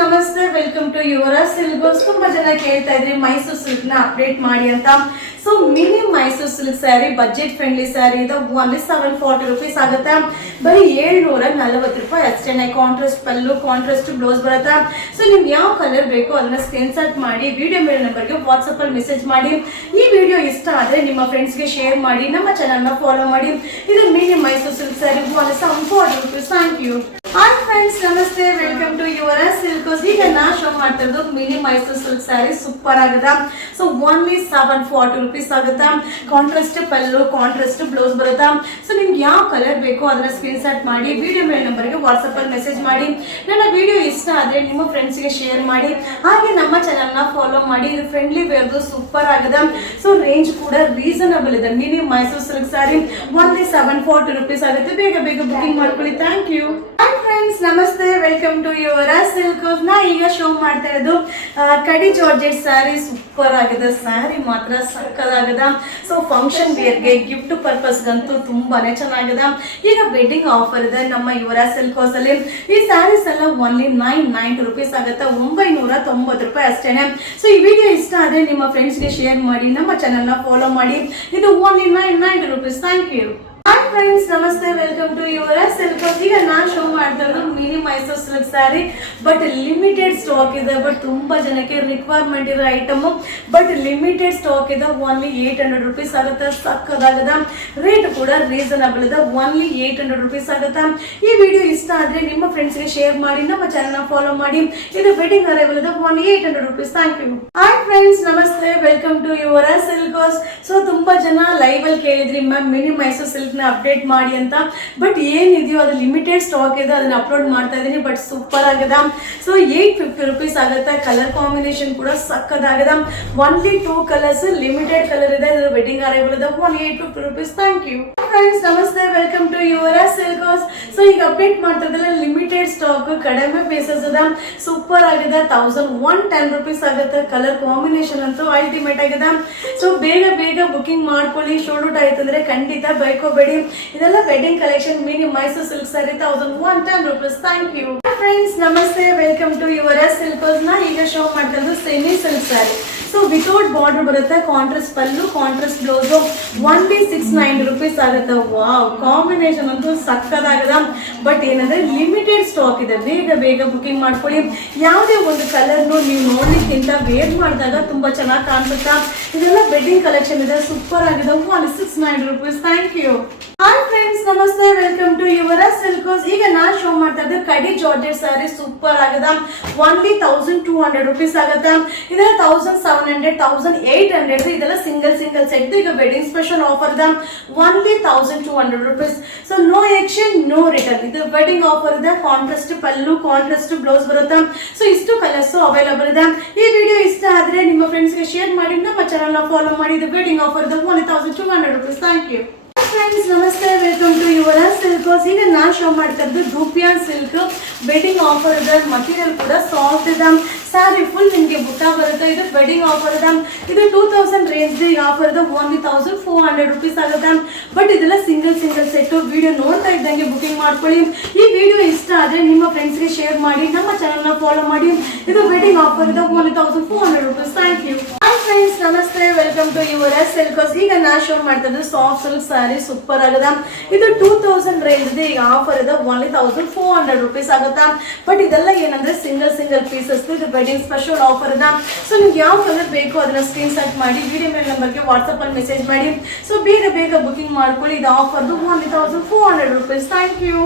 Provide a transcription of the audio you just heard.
ನಮಸ್ತೆ, welcome to Yuvraj silks. ತುಂಬಾ ಜನ ಕೇಳ್ತಾ ಇದ್ರಿ ಮೈಸೂರು ಸಿಲ್ಕ್ ನ ಅಪ್ಡೇಟ್ ಮಾಡಿ ಅಂತ. So mini Mysore silk sari budget friendly sari ಇದು. ಓನ್ಲಿ 740 rupees ಆಗುತ್ತೆ. ಬರೀ 740 ರೂಪಾಯಿ ಅಷ್ಟೇನೆ. ಕಾಂಟ್ರಾಸ್ಟ್ ಪಲ್ಲು, ಕಾಂಟ್ರಾಸ್ಟ್ ಬ್ಲೌಸ್ ಬರುತ್ತೆ. ಸೊ ನಿಮ್ಗೆ ಯಾವ ಕಲರ್ ಬೇಕು ಅದನ್ನ ಸ್ಕ್ರೀನ್ ಶಾಟ್ ಮಾಡಿ ವಿಡಿಯೋ ಮೇಲೆ ನಂಬರ್ಗೆ ವಾಟ್ಸ್ಆಪ್ ಅಲ್ಲಿ ಮೆಸೇಜ್ ಮಾಡಿ. ಈ ವಿಡಿಯೋ ಇಷ್ಟ ಆದ್ರೆ ನಿಮ್ಮ ಫ್ರೆಂಡ್ಸ್ಗೆ ಶೇರ್ ಮಾಡಿ, ನಮ್ಮ ಚಾನಲ್ ನ ಫಾಲೋ ಮಾಡಿ. ಇದು mini Mysore silk sari. Only 740 rupees. Thank you. Hi friends, ನಮಸ್ತೆ, ವೆಲ್ಕಮ್ ಟು ಯುವರಾಜ್ ಸಿಲ್ಕ್ಸ್. ಈಗ ನಾ ಶೋ ಮಾಡ್ತಾ ಇರೋದು mini Mysore silk sari. Super ಆಗುತ್ತೆ. ಸೊ ಓನ್ಲಿ 740 rupees ಆಗುತ್ತೆ. ಕಾಂಟ್ರಾಸ್ಟ್ ಪಲ್ಲು, ಕಾಂಟ್ರಾಸ್ಟ್ ಬ್ಲೌಸ್ ಬರುತ್ತೆ. ಸೊ ನಿಮ್ಗೆ ಯಾವ ಕಲರ್ ಬೇಕು ಅದನ್ನ ಸ್ಕ್ರೀನ್ ಶಾಟ್ ಮಾಡಿ ವಿಡಿಯೋ ಮೇಲೆ ನಂಬರ್ಗೆ ವಾಟ್ಸ್ಆಪ್ ಅಲ್ಲಿ ಮೆಸೇಜ್ ಮಾಡಿ. ನನ್ನ ವಿಡಿಯೋ ಇಷ್ಟ ಆದ್ರೆ ನಿಮ್ಮ ಫ್ರೆಂಡ್ಸ್ಗೆ ಶೇರ್ ಮಾಡಿ. ಹಾಗೆ ನಮ್ಮ ಚಾನಲ್ ನ ಫಾಲೋ ಮಾಡಿ. ಇದು ಫ್ರೆಂಡ್ಲಿ ವೇರ್ದು ಸೂಪರ್ ಆಗಿದೆ. ಸೊ ರೇಂಜ್ ಕೂಡ ರೀಸನಬಲ್ ಇದೆ. Mini Mysore silk sari only 740 rupees ಆಗುತ್ತೆ. ಬೇಗ ಬೇಗ ಬುಕಿಂಗ್ ಮಾಡ್ಕೊಳ್ಳಿ. Thank you. ಹಾಯ್ ಫ್ರೆಂಡ್ಸ್, ನಮಸ್ತೆ, ವೆಲ್ಕಮ್ ಟು ಯುವರಾಜ್ ಸಿಲ್ಕ್ಸ್. ನಾ ಈಗ ಶೋ ಮಾಡ್ತಾ ಇರೋದು ಕಡಿ ಜಾರ್ಜೆಟ್ ಸ್ಯಾರಿ. ಸೂಪರ್ ಆಗಿದೆ ಸ್ಯಾರಿ, ಮಾತ್ರ ಸಕ್ಕದಾಗಿದೆ. ಸೊ ಫಂಕ್ಷನ್ ವೇರ್ಗೆ, ಗಿಫ್ಟ್ ಪರ್ಪಸ್ಗಂತೂ ತುಂಬಾನೇ ಚೆನ್ನಾಗಿದೆ. ಈಗ ವೆಡ್ಡಿಂಗ್ ಆಫರ್ ಇದೆ ನಮ್ಮ ಯುವರಾಜ್ ಸಿಲ್ಕ್ಸ್ ಅಲ್ಲಿ. ಈ ಸ್ಯಾರೀಸ್ ಎಲ್ಲ ಓನ್ಲಿ 990 rupees ಆಗುತ್ತೆ. 990 ರೂಪಾಯಿ ಅಷ್ಟೇನೆ. ಸೊ ಈ ವಿಡಿಯೋ ಇಷ್ಟ ಆದ್ರೆ ನಿಮ್ಮ ಫ್ರೆಂಡ್ಸ್ಗೆ ಶೇರ್ ಮಾಡಿ, ನಮ್ಮ ಚಾನಲ್ ನ ಫಾಲೋ ಮಾಡಿ. ಇದು only 990 rupees. Thank you. Hi friends, ನಮಸ್ತೆ, ವೆಲ್ಕಮ್ ಟು ಯುವರಾಜ್ ಸಿಲ್ಕ್ಸ್. ಈಗ ನಾನು ಶೋ ಮಾಡ್ತಾ ಇರೋದು mini Mysore silk sari. But limited stock ಇದೆ. ಬಟ್ ತುಂಬಾ ಜನಕ್ಕೆ ರಿಕ್ವೈರ್ಮೆಂಟ್ ಇರೋ ಐಟಮ್. ಬಟ್ ಲಿಮಿಟೆಡ್ ಸ್ಟಾಕ್ ಇದೆ. ಓನ್ಲಿ 800 rupees ಆಗುತ್ತೆ. ಸಕ್ಕದಾಗಿದೆ. ರೇಟ್ ಕೂಡ ರೀಸನಬಲ್ ಇದೆ. ಓನ್ಲಿ 800 rupees ಆಗುತ್ತೆ. ಈ ವಿಡಿಯೋ ಇಷ್ಟ ಆದ್ರೆ ನಿಮ್ಮ ಫ್ರೆಂಡ್ಸ್ಗೆ ಶೇರ್ ಮಾಡಿ, ನಮ್ಮ ಚಾನಲ್ ಫಾಲೋ ಮಾಡಿ. ಇದು ವೆಡ್ಡಿಂಗ್ ಅರೈವಲ್ ಇದೆ. Only 800 rupees. Thank you. Hi friends, ನಮಸ್ತೆ, welcome to Yuvraj Silks. So ತುಂಬಾ ಜನ ಲೈವ್ ಅಲ್ಲಿ ಕೇಳಿದ್ರಿ ma'am mini Mysore silk update ಮಾಡಿ ಅಂತ. ಬಟ್ ಏನಿದೆಯೋ ಅದು ಲಿಮಿಟೆಡ್ ಸ್ಟಾಕ್ ಇದೆ. ಅದನ್ನ ಅಪ್ಲೋಡ್ ಮಾಡ್ತಾ ಇದೀನಿ. ಬಟ್ ಸೂಪರ್ ಆಗಿದೆ. ಸೊ 850 rupees ಆಗುತ್ತೆ. ಕಲರ್ ಕಾಂಬಿನೇಷನ್ ಕೂಡ ಸಕ್ಕದಾಗಿದೆ. ಓನ್ಲಿ 2 ಕಲರ್ಸ್, ಲಿಮಿಟೆಡ್ ಕಲರ್ ಇದೆ. ಇದು ವೆಡ್ಡಿಂಗ್ ಅರೈವಲ್ ಇದೆ. Only 850 rupees. Thank you. Friends, ನಮಸ್ತೆ, welcome to Yuvraj Silks. So ಈಗ ಅಪ್ಡೇಟ್ ಮಾಡ್ತಾ ಇದ್ದಲ್ಲ ಲಿಮಿಟೆಡ್ ಸ್ಟಾಕ್, ಕಡಿಮೆ ಪೀಸಸ್ ಇದೆ. ಸೂಪರ್ ಆಗಿದೆ. 1110 rupees ಆಗುತ್ತೆ. ಕಲರ್ ಕಾಂಬಿನೇಷನ್ ಅಂತೂ ಅಲ್ಟಿಮೇಟ್ ಆಗಿದೆ. ಸೊ ಬೇಗ ಬೇಗ ಬುಕಿಂಗ್ ಮಾಡ್ಕೊಳ್ಳಿ. ಶೋಲ್ಡ್ ಔಟ್ ಆಯ್ತು ಅಂದ್ರೆ ಖಂಡಿತ ಬೈಕೋಬೇಡಿ. ಇದೆಲ್ಲ wedding collection mini Mysore silk sari 1110 rupees. Thank you. Friends, ನಮಸ್ತೆ, ವೆಲ್ಕಮ್ ಟು ಯುವರಾಜ್ ಸಿಲ್ಕ್ಸ್. ನಾ ಈಗ ಶೋ ಮಾಡ್ತಾ ಇರೋದು semi silk sari. So without border ಬರುತ್ತೆ. Contrast pallu, contrast blouse. Only 690 rupees ಆಗುತ್ತೆ. ವಾವ್, ಕಾಂಬಿನೇಷನ್ ಅಂತೂ ಸಕ್ಕದಾಗದ. ಬಟ್ ಏನಂದ್ರೆ ಲಿಮಿಟೆಡ್ ಸ್ಟಾಕ್ ಇದೆ. ಬೇಗ ಬೇಗ ಬುಕಿಂಗ್ ಮಾಡ್ಕೊಳ್ಳಿ. ಯಾವುದೇ ಒಂದು ಕಲರ್ನು ನೀವು ನೋಡ್ಲಿಕ್ಕಿಂತ ವೇರ್ ಮಾಡಿದಾಗ ತುಂಬಾ ಚೆನ್ನಾಗಿ ಕಾಣಿಸುತ್ತಾ. ಇದೆಲ್ಲ ವೆಡ್ಡಿಂಗ್ ಕಲೆಕ್ಷನ್ ಇದೆ. ಸೂಪರ್ ಆಗಿದೆ. Only 690 rupees. Thank you. Hi friends, ನಮಸ್ತೆ, ವೆಲ್ಕಮ್ ಟು ಯುವರಾಜ್ ಸಿಲ್ಕ್ಸ್. ಈಗ ನಾನು ಶೋ ಮಾಡ್ತಾ ಇದ್ದೆ ಕಡಿ ಜಾರ್ಜೆಟ್ ಸ್ಯಾರಿ. ಸೂಪರ್ ಆಗಿದೆ. ಓನ್ಲಿ 1200 rupees ಆಗುತ್ತೆ. ಇದೆಲ್ಲ 1700, 1800. ಇದೆಲ್ಲ ಸಿಂಗಲ್ ಸೆಟ್. ಈಗ ವೆಡ್ಡಿಂಗ್ ಸ್ಪೆಷಲ್ ಆಫರ್ ಇದೆ. Only 1200 rupees. So no exchange, no return. ಇದು ವೆಡ್ಡಿಂಗ್ ಆಫರ್ ಇದೆ. ಕಾಂಟ್ರಾಸ್ಟ್ ಪಲ್ಲು, ಕಾಂಟ್ರಾಸ್ಟ್ ಬ್ಲೌಸ್ ಬರುತ್ತೆ. ಸೊ ಇಷ್ಟು ಕಲರ್ಸ್ ಅವೈಲಬಲ್ ಇದೆ. ಈ ವಿಡಿಯೋ ಇಷ್ಟ ಆದ್ರೆ ನಿಮ್ಮ ಫ್ರೆಂಡ್ಸ್ಗೆ ಶೇರ್ ಮಾಡಿ, ನಮ್ಮ ಚಾನಲ್ ನ ಫಾಲೋ ಮಾಡಿ. ಇದು ವೆಡ್ಡಿಂಗ್ ಆಫರ್ ಇದೆ. Only 1200 rupees. Thank you. Friends, ನಮಸ್ತೆ, ವೆಲ್ಕಮ್ ಟು ಯುವರಾಜ್ ಸಿಲ್ಕ್ಸ್. ಈಗ ನಾನು ಶೋ ಮಾಡ್ತಾ ಇದ್ದು ಧೂಪಿಯಾನ್ ಸಿಲ್ಕ್. ವೆಡ್ಡಿಂಗ್ ಆಫರ್ ಇದೆ. ಮಟೀರಿಯಲ್ ಕೂಡ ಸಾಫ್ಟ್ ಇದೆ. ಸ್ಯಾರಿ ಫುಲ್ ನಿಮಗೆ ಬುಟ್ಟ ಬರುತ್ತೆ. ಇದು ವೆಡ್ಡಿಂಗ್ ಆಫರ್ ಇದೆ. ಇದು 2000 ರೇಂಜ್ ಆಫರ್ ಇದೆ. ಓನ್ಲಿ 1400 rupees ಆಗುತ್ತೆ. ಬಟ್ ಇದೆಲ್ಲ ಸಿಂಗಲ್ ಸೆಟ್. ವಿಡಿಯೋ ನೋಡ್ತಾ ಇದ್ದಂಗೆ ಬುಕಿಂಗ್ ಮಾಡ್ಕೊಳ್ಳಿ. ಈ ವಿಡಿಯೋ ಇಷ್ಟ ಆದ್ರೆ ನಿಮ್ಮ ಫ್ರೆಂಡ್ಸ್ಗೆ ಶೇರ್ ಮಾಡಿ, ನಮ್ಮ ಚಾನಲ್ ನ ಫಾಲೋ ಮಾಡಿ. ಇದು ವೆಡ್ಡಿಂಗ್ ಆಫರ್ ಇದೆ. Only 1400 rupees. Thank you. Hi friends, ನಮಸ್ತೆ, ವೆಲ್ಕಮ್ ಟು ಯುವರಾಜ್ ಸಿಲ್ಕ್ಸ್. ಈಗ ನಾನು ಶೋ ಮಾಡ್ತಾ ಇದ್ದು ಸಾಫ್ಟ್ ಸಿಲ್ಕ್ ಸ್ಯಾರಿ. ಸೂಪರ್ ಆಗಿದೆ. ಇದು 2000 ರೇಂಜ್ ಇದೆ. ಈಗ ಆಫರ್ ಇದೆ. ಓನ್ಲಿ 1400 rupees ಆಗುತ್ತಾ. ಬಟ್ ಇದೆಲ್ಲ ಏನಂದ್ರೆ ಸಿಂಗಲ್ ಪೀಸಸ್. ಇದು ವೆಡ್ಡಿಂಗ್ ಸ್ಪೆಷಲ್ ಆಫರ್ ಇದೆ. ಸೊ ನಿಮ್ಗೆ ಯಾವ ಕಲರ್ ಬೇಕು ಅದನ್ನ ಸ್ಕ್ರೀನ್ ಶಾಟ್ ಮಾಡಿ ವಿಡಿಯೋ ಮೇಲೆ ನಂಬರ್ಗೆ ವಾಟ್ಸ್ಆಪ್ ಅಲ್ಲಿ ಮೆಸೇಜ್ ಮಾಡಿ. ಸೊ ಬೇಗ ಬೇಗ ಬುಕಿಂಗ್ ಮಾಡ್ಕೊಳ್ಳಿ. ಇದು ಆಫರ್ದು ಓನ್ಲಿ 1400 rupees. Thank you.